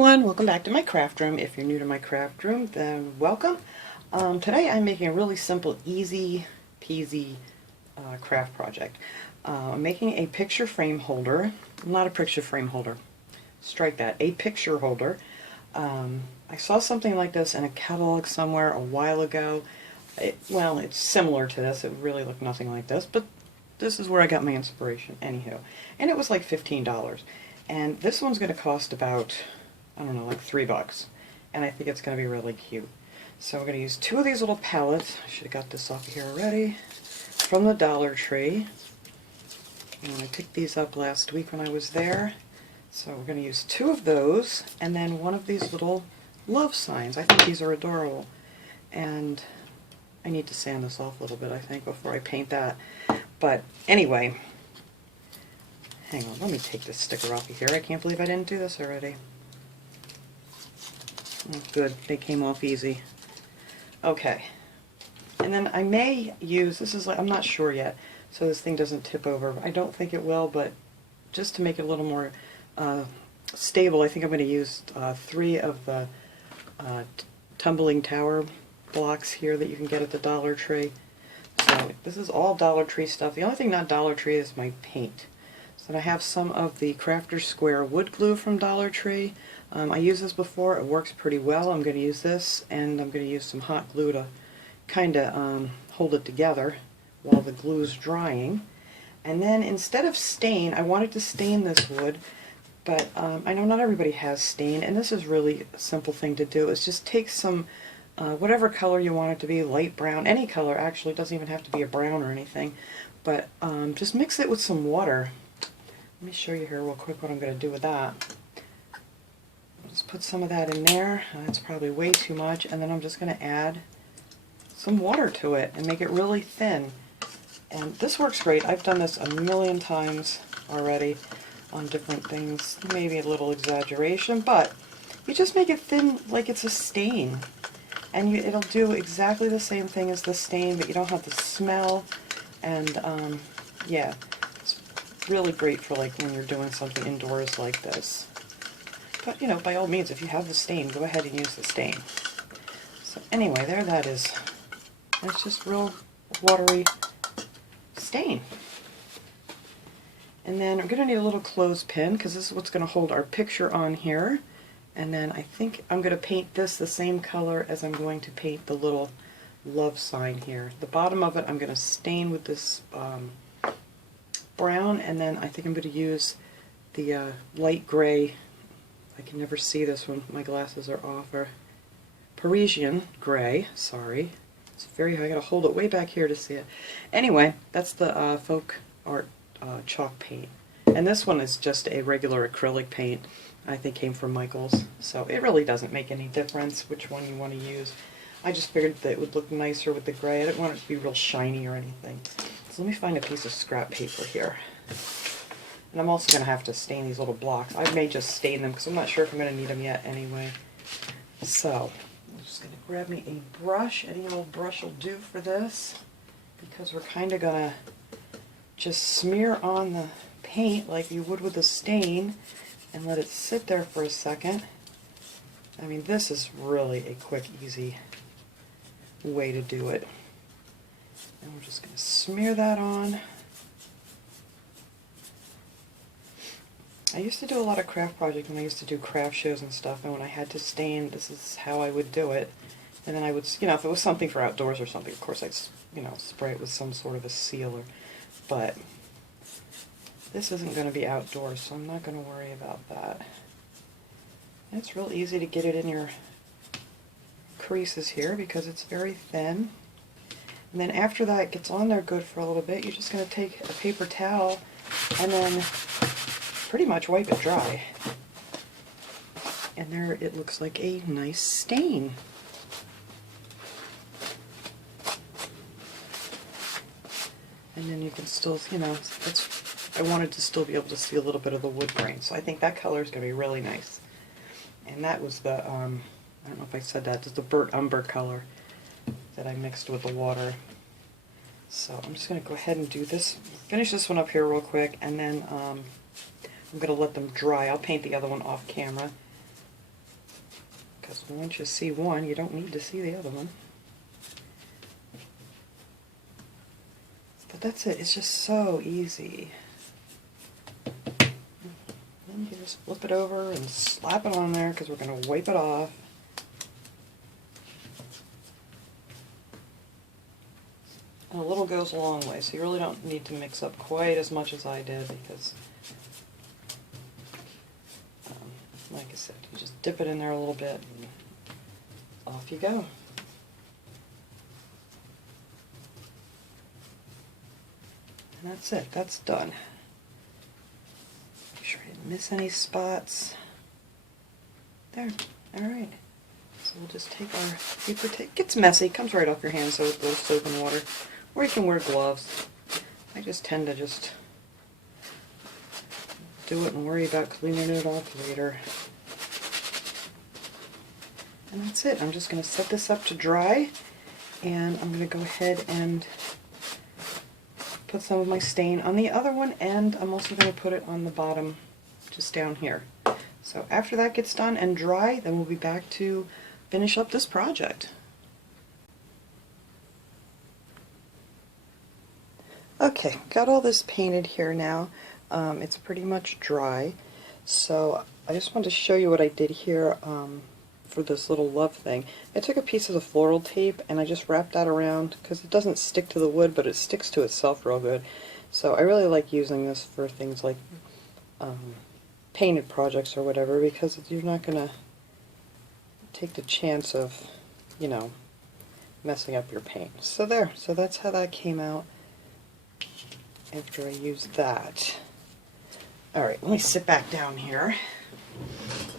everyone, welcome back to my craft room. If you're new to my craft room, then welcome. Today I'm making a really simple, easy peasy craft project. I'm making a picture frame holder, not a picture frame holder, strike that, a picture holder. I saw something like this in a catalog somewhere a while ago. Well, it's similar to this, it really looked nothing like this, but this is where I got my inspiration, anywho. And it was like $15. And this one's going to cost about, I don't know, like $3. And I think it's going to be really cute. So we're going to use two of these little palettes. I should have got this off here already. From the Dollar Tree. And I picked these up last week when I was there. So we're going to use two of those, and then one of these little love signs. I think these are adorable. And I need to sand this off a little bit, I think, before I paint that. But anyway, hang on, let me take this sticker off of here. I can't believe I didn't do this already. Oh, good, they came off easy. Okay, and then I may use, this is like, I'm not sure yet, so this thing doesn't tip over. I don't think it will, but just to make it a little more stable, I think I'm going to use 3 of the tumbling tower blocks here that you can get at the Dollar Tree. So this is all Dollar Tree stuff. The only thing not Dollar Tree is my paint. So I have some of the Crafter's Square wood glue from Dollar Tree. I used this before. It works pretty well. I'm going to use this, and I'm going to use some hot glue to kind of hold it together while the glue is drying. And then instead of stain, I wanted to stain this wood, but I know not everybody has stain, and this is really a simple thing to do. Is just take some whatever color you want it to be, light brown, any color actually, it doesn't even have to be a brown or anything, but just mix it with some water. Let me show you here real quick what I'm going to do with that. Just put some of that in there. That's probably way too much, and then I'm just going to add some water to it and make it really thin. And this works great. I've done this a million times already on different things. Maybe a little exaggeration, but you just make it thin like it's a stain. And it'll do exactly the same thing as the stain, but you don't have the smell. And yeah, it's really great for like when you're doing something indoors like this. But you know, by all means, if you have the stain, go ahead and use the stain. So anyway, there that is. It's just real watery stain. And then I'm going to need a little clothespin, because this is what's going to hold our picture on here. And then I think I'm going to paint this the same color as I'm going to paint the little love sign here. The bottom of it I'm going to stain with this brown, and then I think I'm going to use the light gray. I can never see this when my glasses are off. Or Parisian gray, sorry. It's very high. I got to hold it way back here to see it. Anyway, that's the folk art chalk paint. And this one is just a regular acrylic paint. I think came from Michael's, so it really doesn't make any difference which one you want to use. I just figured that it would look nicer with the gray. I didn't want it to be real shiny or anything. So let me find a piece of scrap paper here. And I'm also going to have to stain these little blocks. I may just stain them because I'm not sure if I'm going to need them yet anyway. So I'm just going to grab me a brush. Any old brush will do for this, because we're kind of going to just smear on the paint like you would with a stain and let it sit there for a second. I mean, this is really a quick, easy way to do it. And we're just going to smear that on. I used to do a lot of craft projects when I used to do craft shows and stuff, and when I had to stain, this is how I would do it. And then I would, you know, if it was something for outdoors or something, of course I'd, you know, spray it with some sort of a sealer. But this isn't going to be outdoors, so I'm not going to worry about that. And it's real easy to get it in your creases here because it's very thin. And then after that gets on there good for a little bit, you're just going to take a paper towel and then pretty much wipe it dry. And there it looks like a nice stain. And then you can still, you know, I wanted to still be able to see a little bit of the wood grain, so I think that color is going to be really nice. And that was the, I don't know if I said that, it's the burnt umber color that I mixed with the water. So I'm just going to go ahead and do this, finish this one up here real quick, and then I'm going to let them dry. I'll paint the other one off camera. because once you see one, you don't need to see the other one. But that's it. It's just so easy. Then you just flip it over and slap it on there because we're going to wipe it off. And a little goes a long way, so you really don't need to mix up quite as much as I did because, like I said, you just dip it in there a little bit and off you go. And that's it. That's done. Make sure I didn't miss any spots. There. Alright. So we'll just take our paper tape. It gets messy. It comes right off your hand, so with a little soap and water. Or you can wear gloves. I just tend to just do it and worry about cleaning it off later. And that's it. I'm just going to set this up to dry. And I'm going to go ahead and put some of my stain on the other one, and I'm also going to put it on the bottom just down here. So after that gets done and dry, then we'll be back to finish up this project. Okay, got all this painted here now. It's pretty much dry, so I just wanted to show you what I did here for this little love thing. I took a piece of the floral tape and I just wrapped that around because it doesn't stick to the wood, but it sticks to itself real good. So I really like using this for things like painted projects or whatever, because you're not going to take the chance of, you know, messing up your paint. So there, so that's how that came out after I used that. Alright, let me sit back down here.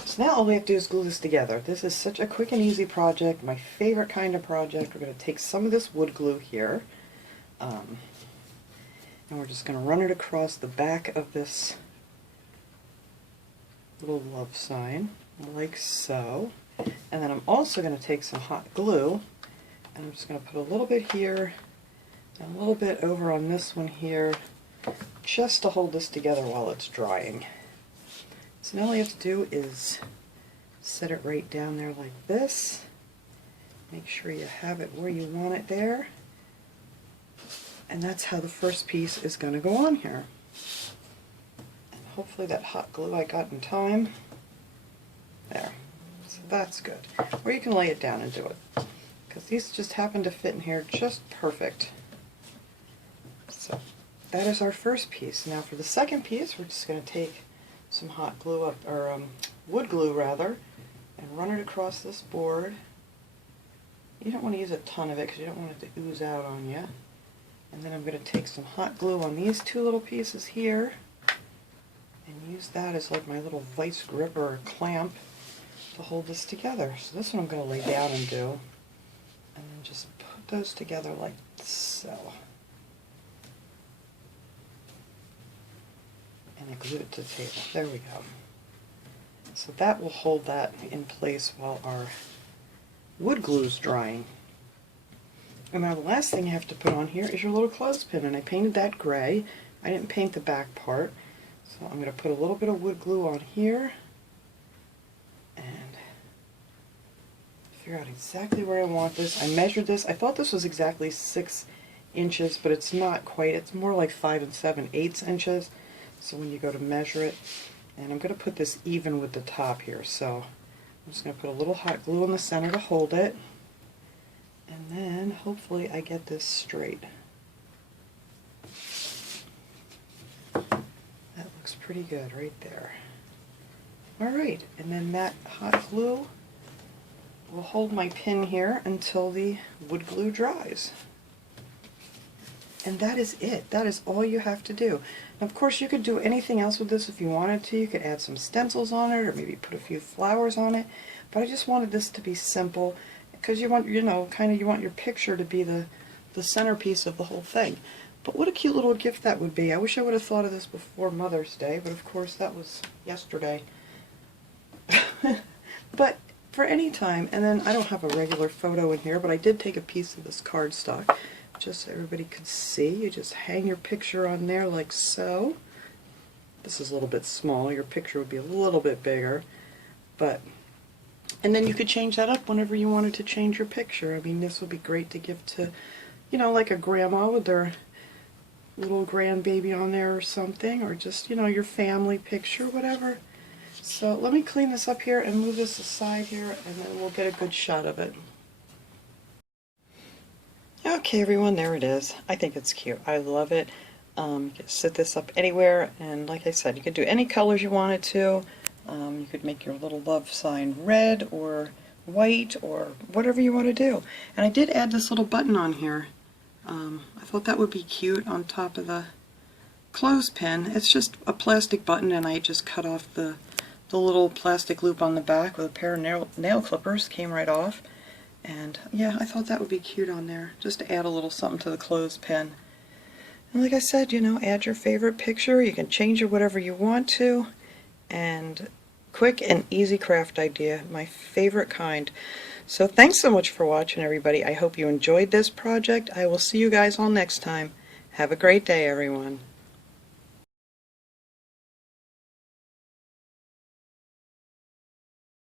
So now all we have to do is glue this together. This is such a quick and easy project, my favorite kind of project. We're going to take some of this wood glue here, and we're just going to run it across the back of this little love sign, like so. And then I'm also going to take some hot glue, and I'm just going to put a little bit here, and a little bit over on this one here, just to hold this together while it's drying. So now all you have to do is set it right down there like this. Make sure you have it where you want it there. And that's how the first piece is going to go on here. And hopefully that hot glue I got in time. There. So that's good. Or you can lay it down and do it, because these just happen to fit in here just perfect. So that is our first piece. Now for the second piece, we're just going to take some hot glue up, or wood glue rather, and run it across this board. You don't want to use a ton of it because you don't want it to ooze out on you. And then I'm going to take some hot glue on these two little pieces here and use that as like my little vice grip or clamp to hold this together. So this one I'm going to lay down and do, and then just put those together like so. And I glue it to the table. There we go. So that will hold that in place while our wood glue is drying. And now the last thing you have to put on here is your little clothespin, and I painted that gray. I didn't paint the back part, so I'm going to put a little bit of wood glue on here and figure out exactly where I want this. I measured this. I thought this was exactly 6 inches, but it's not quite. It's more like 5 7/8 inches. So when you go to measure it, and I'm going to put this even with the top here, so I'm just going to put a little hot glue in the center to hold it, and then hopefully I get this straight. That looks pretty good right there. Alright, and then that hot glue will hold my pin here until the wood glue dries. And that is it. That is all you have to do. And of course you could do anything else with this if you wanted to. You could add some stencils on it, or maybe put a few flowers on it. But I just wanted this to be simple, because you want, you know, kind of you want your picture to be the centerpiece of the whole thing. But what a cute little gift that would be. I wish I would have thought of this before Mother's Day, but of course that was yesterday. But for any time, and then I don't have a regular photo in here, but I did take a piece of this cardstock, just so everybody could see. You just hang your picture on there like so. This is a little bit small. Your picture would be a little bit bigger, but And then you could change that up whenever you wanted to change your picture. I mean, this would be great to give to, you know, like a grandma with their little grandbaby on there or something, or just, you know, your family picture, whatever. So let me clean this up here and move this aside here, and then we'll get a good shot of it. Okay, everyone, there it is. I think it's cute. I love it. You can set this up anywhere, and like I said, you could do any colors you wanted to. You could make your little love sign red or white or whatever you want to do. And I did add this little button on here. I thought that would be cute on top of the clothespin. It's just a plastic button, and I just cut off the little plastic loop on the back with a pair of nail clippers. Came right off. And yeah, I thought that would be cute on there, just to add a little something to the clothespin. And like I said, you know, add your favorite picture. You can change it whatever you want to. And quick and easy craft idea, my favorite kind. So thanks so much for watching, everybody. I hope you enjoyed this project. I will see you guys all next time. Have a great day, everyone.